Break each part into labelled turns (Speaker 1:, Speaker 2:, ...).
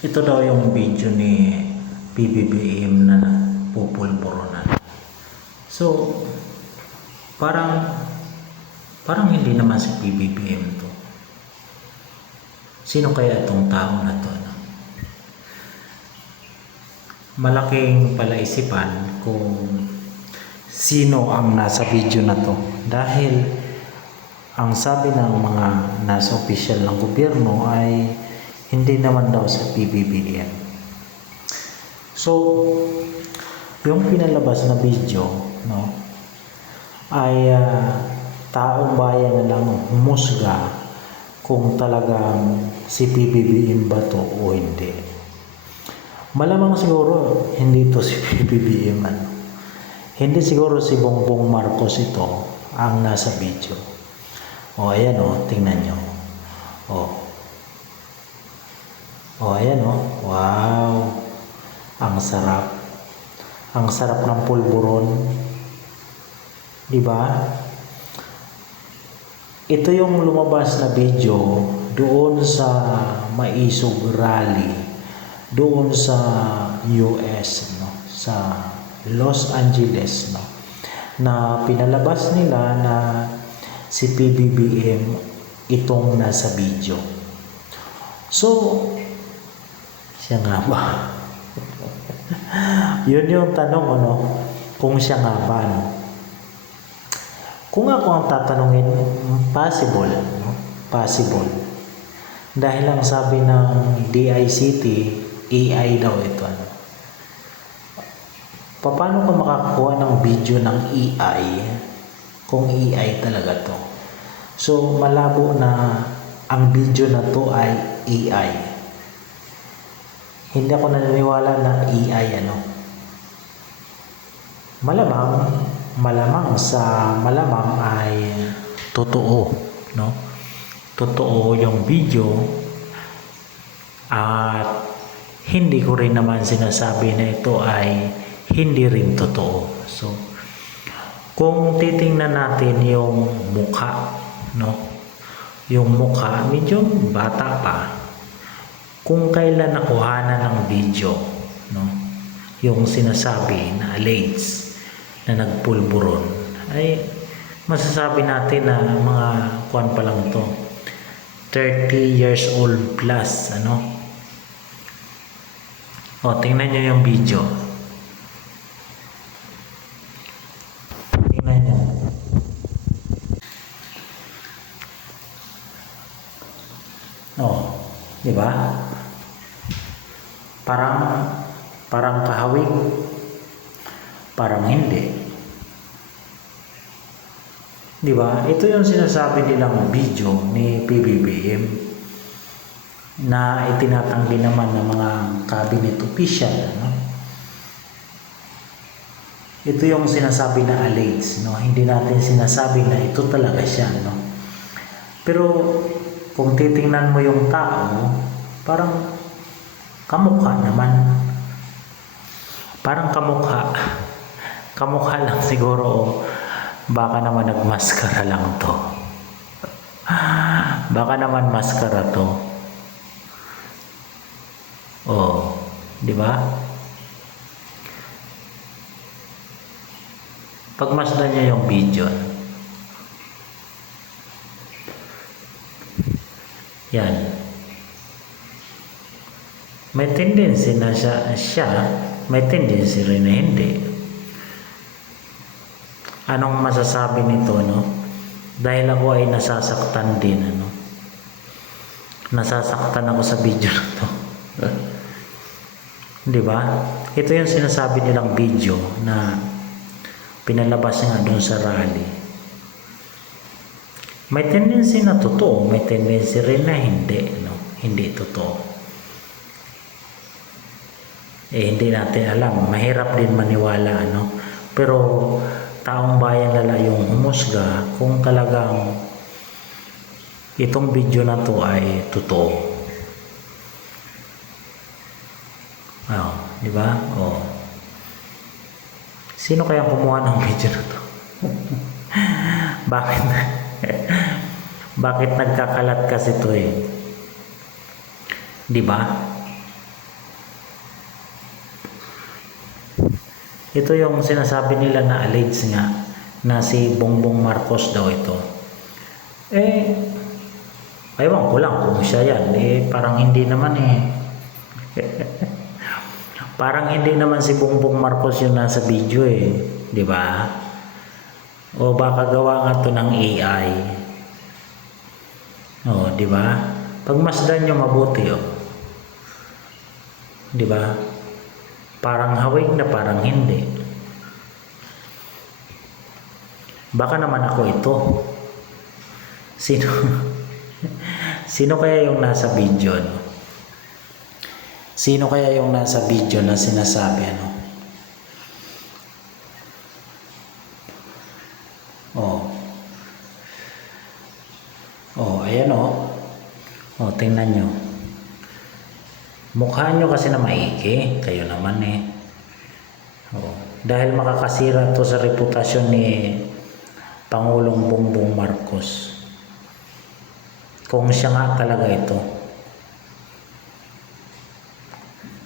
Speaker 1: Ito daw yung video ni PBBM na pupulburonan. So, parang parang hindi naman si PBBM to. Sino kaya itong tao na to? No? Malaking palaisipan kung sino ang nasa video na to. Dahil ang sabi ng mga nasa opisyal ng gobyerno ay hindi naman daw sa PBBM. So, yung pinalabas na video, no, ay ah, taong bayan na lang humusga kung talagang si PBBM ba to o hindi. Malamang siguro hindi to si PBBM ano. Hindi siguro si Bongbong Marcos ito ang nasa video. O ayan o, tingnan nyo. O. O ayan o, wow. Ang sarap. Ang sarap ng pulburon. Di ba? Ito yung lumabas na video doon sa Maisog Rally doon sa US no sa Los Angeles no na pinalabas nila na si PBBM itong nasa video. So, siya nga ba? Yun yung tanong ano, kung siya nga ba no? Kung ako ang tatanungin, possible, no? Possible. Dahil ang sabi ng DICT, AI daw ito. Ano? Paano ka makakuha ng video ng AI kung AI talaga to? So, malabo na ang video na to ay AI. Hindi ako naniniwala na AI ano. Malamang, malamang sa malamang ay totoo, no? Totoo yung video at hindi ko rin naman sinasabi na ito ay hindi rin totoo. So, kung titingnan natin yung mukha, no? Yung mukha, medyo bata pa. Kung kailan nakuhanan ng video, no? Yung sinasabi na alleged na nagpulburon, ay masasabi natin na mga kuan pa lang to. 30 years old plus, ano? O, tingnan nyo yung video. Tingnan nyo. O, di? Parang, parang kahawig. Parang hindi. Di ba? Ito yung sinasabi nilang video ni PBBM na itinatanggi naman ng mga cabinet official. Ano? Ito yung sinasabi na alleged. No? Hindi natin sinasabi na ito talaga siya. No? Pero kung titingnan mo yung tao, parang kamukha naman. Parang kamukha. Kamukha lang siguro. o Baka naman nagmaskara lang to. Baka naman maskara to. Oh, di ba? Pagmasdan niyo yung video. Yan. May tendency na siya, siya may tendency rin na hindi. Anong masasabi nito, no? Dahil ako ay nasasaktan din, ano? Nasasaktan ako sa video na to. Di ba? Ito yung sinasabi nilang video na pinalabas nga doon sa rally. May tendency na totoo, may tendency rin na hindi, no? Hindi totoo. Eh, hindi natin alam. Mahirap din maniwala, ano? Pero, taong bayan nila yung humusga kung talagang itong video na to ay totoo. Oh, di ba? Oh. Sino kaya kumuha ng video na to? Bakit? Bakit nagkakalat kasi to eh? Di ba? Ito yung sinasabi nila na alleged nga na si Bongbong Marcos daw ito. Eh, aywan ko lang kung siya yan. Eh, parang hindi naman eh. parang hindi naman si Bongbong Marcos yung nasa video eh. Di ba? O baka gawa nga to ng AI. O, di ba? Pagmasdan nyo mabuti, oh. Di ba? Parang hawig na parang hindi. Baka naman ako ito. Sino? Sino kaya yung nasa video, no? Sino kaya yung nasa video na sinasabi, ano? Oh. Oh, ayan oh. Oh, tingnan nyo. Mukha nyo kasi na maiki. Kayo naman eh. Oh. Dahil makakasira to sa reputasyon ni Pangulong Bongbong Marcos. Kung siya nga talaga ito.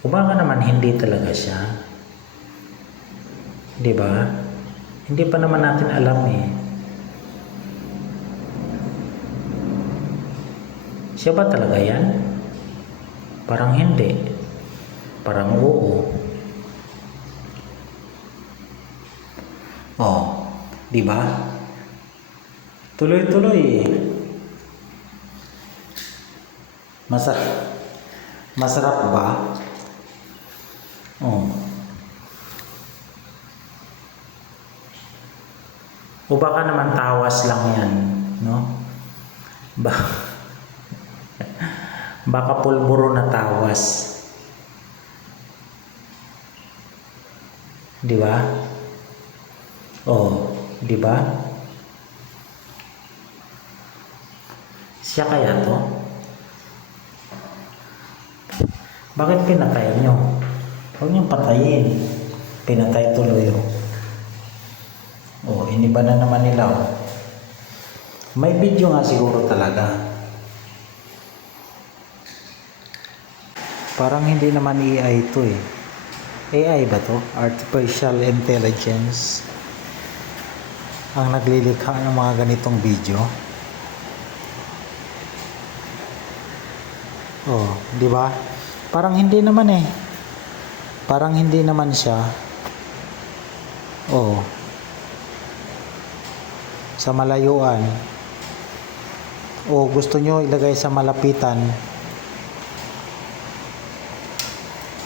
Speaker 1: Baka naman hindi talaga siya. Di ba? Hindi pa naman natin alam eh. Siya ba talaga yan? Parang hindi. Parang oo. Oh, di ba? Tuloy-tuloy eh. Masarap. Masarap ba? Oh. O baka naman tawas lang yan, no? Ba baka pulburo na tawas. Di ba? Oh, di ba? Siya kaya to? Bakit pinatay nyo? Huwag niyong patayin. Pinatay tuloy oh. Oh, iniba na naman nila oh. May video nga siguro talaga. Parang hindi naman AI ito eh. AI ba to? Artificial Intelligence. Ang naglilikha ng mga ganitong video. Oh, di ba? Parang hindi naman eh. Parang hindi naman siya. Oh. Sa malayuan. O gusto nyo ilagay sa malapitan.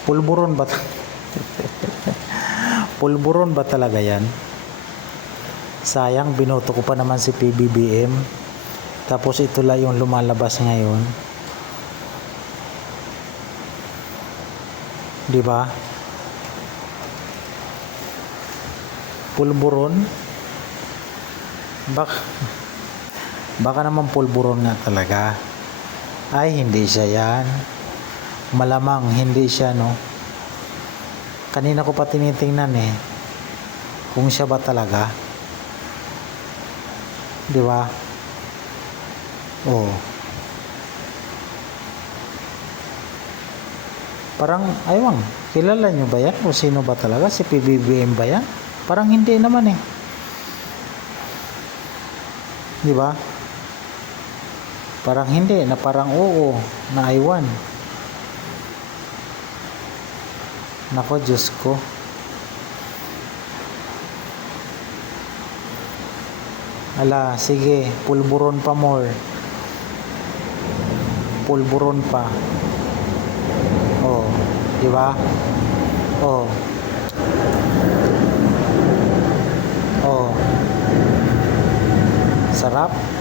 Speaker 1: Pulburon ba? Pulburon ba talaga yan? Sayang, binoto ko pa naman si PBBM. Tapos ito lang yung lumalabas ngayon. Di ba? Pulburon? Bak Baka naman pulburon nga talaga. Ay, hindi siya yan. Malamang hindi siya, no? Kanina ko pa tinitingnan eh. Kung siya ba talaga. Di ba? Oo. Parang, aywan, kilala nyo ba yan? O sino ba talaga? Si PBBM ba yan? Parang hindi naman eh. Di ba? Parang hindi, na parang oo, na aywan. Nako, Diyos ko. Ala, sige, pulburon pa more. Pulburon pa. Oh, di ba? Oh. Oh. Sarap.